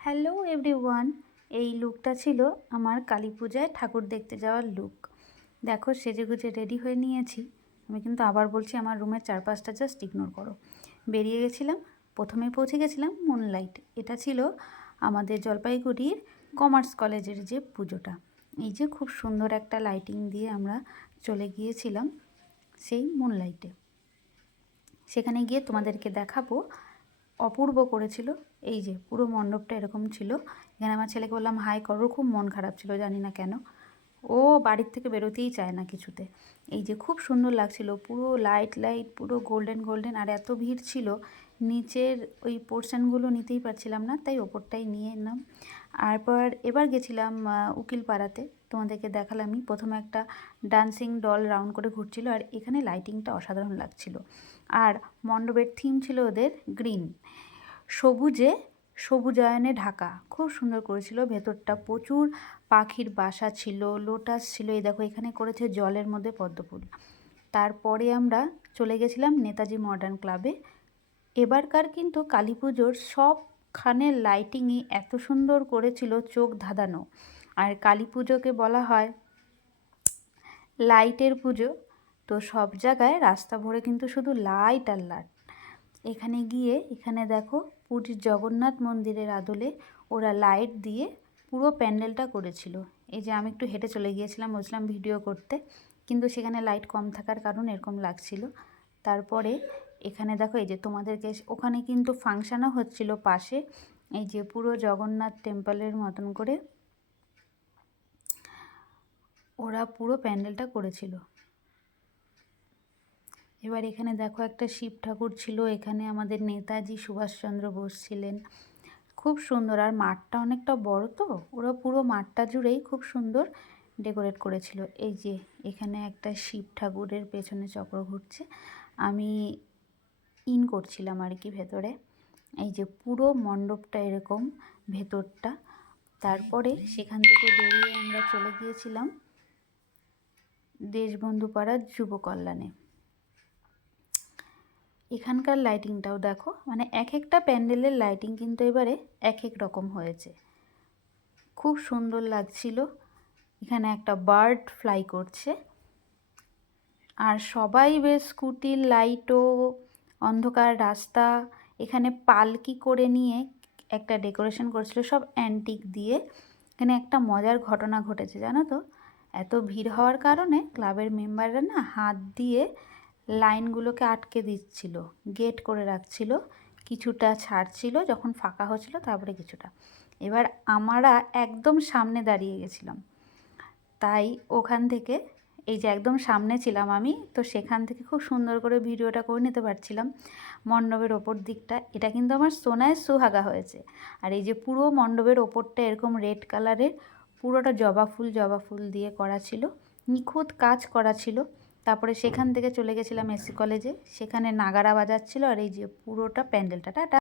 Hello everyone, এই লুকটা ছিল আমার কালী পূজায় ঠাকুর দেখতে যাওয়ার লুক। দেখো সেজেগুজে রেডি হয়ে নিয়েছি। আমি কিন্তু আবার বলছি, আমার রুমের চারপাশটা জাস্ট ইগনোর করো। বেরিয়ে গেছিলাম, প্রথমে পৌঁছে গেছিলাম মুনলাইট। এটা ছিল আমাদের জলপাইগুড়ির কমার্স কলেজের যে পুজোটা। এই যে খুব সুন্দর একটা লাইটিং দিয়ে আমরা চলে গিয়েছিলাম সেই মুনলাইটে। সেখানে গিয়ে তোমাদেরকে দেখাবো, অপূর্ব করেছিল। এই যে পুরো মণ্ডপটা এরকম ছিল। এখানে আমার ছেলেকে বললাম হাই করো, খুব মন খারাপ ছিল, জানি না কেন, ও বাড়ির থেকে বেরোতেই চায় না কিছুতে। এই যে খুব সুন্দর লাগছিল, পুরো লাইট পুরো গোল্ডেন গোল্ডেন। আর এত ভিড় ছিল, নিচের ওই পোর্শনগুলো নিতেই পারছিলাম না, তাই ওপরটাই নিয়ে এলাম। এবার গেছিলাম উকিলপাড়াতে, তোমাদেরকে দেখালামই। প্রথমে একটা ডান্সিং ডল রাউন্ড করে ঘুরছিল, আর এখানে লাইটিংটা অসাধারণ লাগছিল। আর মণ্ডপের থিম ছিল ওদের গ্রিন, সবুজায়নে ঢাকা। খুব সুন্দর করেছিল। ভেতরটা প্রচুর পাখির বাসা ছিল, লোটাস ছিল। এই দেখো এখানে করেছে জলের মধ্যে পদ্মফুল। তারপরে আমরা চলে গেছিলাম নেতাজি মডার্ন ক্লাবে। এবারকার কিন্তু কালী পুজোর সবখানে লাইটিংই এত সুন্দর করেছিল, চোখ ধাঁধানো। আর কালী পুজোকে বলা হয় লাইটের পুজো, তো সব জায়গায় রাস্তা ভরে কিন্তু শুধু লাইট আর লাইট। এখানে দেখো পুরীর জগন্নাথ মন্দিরের আদলে ওরা লাইট দিয়ে পুরো প্যান্ডেলটা করেছিল। এই যে আমি একটু হেঁটে চলে গিয়েছিলাম, বলছিলাম ভিডিও করতে, কিন্তু সেখানে লাইট কম থাকার কারণে এরকম লাগছিল। তারপরে এখানে দেখো, এই যে তোমাদেরকে, ওখানে কিন্তু ফাংশানও হচ্ছিল পাশে। এই যে পুরো জগন্নাথ টেম্পলের মতন করে ওরা পুরো প্যান্ডেলটা করেছিল। এবার এখানে দেখো একটা শিব ঠাকুর ছিল। এখানে আমাদের নেতাজি সুভাষচন্দ্র বোস ছিলেন। খুব সুন্দর, আর মাঠটা অনেকটা বড়, তো ওরা পুরো মাঠটা জুড়েই খুব সুন্দর ডেকোরেট করেছিল। এই যে এখানে একটা শিব ঠাকুরের পেছনে চক্র ঘুরছে, আমি ইন করছিলাম আর কি ভেতরে। এই যে পুরো মণ্ডপটা এরকম ভেতরটা। তারপরে সেখান থেকে বেরিয়ে আমরা চলে গিয়েছিলাম দেশবন্ধু পাড়ার যুব কল্যাণে। এখানকার লাইটিংটাও দেখো, মানে এক একটা প্যান্ডেলের লাইটিং কিন্তু এবারে এক এক রকম হয়েছে, খুব সুন্দর লাগছিল। এখানে একটা বার্ড ফ্লাই করছে, আর সবাই বেশ স্কুটির লাইটও, অন্ধকার রাস্তা, এখানে পালকি করে নিয়ে একটা ডেকোরেশন করছিল সব অ্যান্টিক দিয়ে। এখানে একটা মজার ঘটনা ঘটেছে জানো তো, এত ভিড় হওয়ার কারণে ক্লাবের মেম্বাররা না হাত দিয়ে লাইনগুলোকে আটকে দিচ্ছিল, গেট করে রাখছিল, কিছুটা ছাড়ছিল যখন ফাঁকা হচ্ছিল, তারপরে কিছুটা। এবার আমরা একদম সামনে দাঁড়িয়ে গেছিলাম, তাই ওখান থেকে, এই যে একদম সামনে ছিলাম আমি, তো সেখান থেকে খুব সুন্দর করে ভিডিওটা করে নিতে পারছিলাম মণ্ডপের ওপর দিকটা। এটা কিন্তু আমার সোনায় সুহাগা হয়েছে। আর এই যে পুরো মণ্ডপের ওপরটা এরকম রেড কালারের, পুরোটা জবা ফুল দিয়ে করা ছিল, নিখুঁত কাজ করা ছিল। তারপরে সেখান থেকে চলে গেছিলাম এসসি কলেজে, সেখানে নাগারা বাজাচ্ছিল, আর এই যে পুরোটা প্যান্ডেলটা।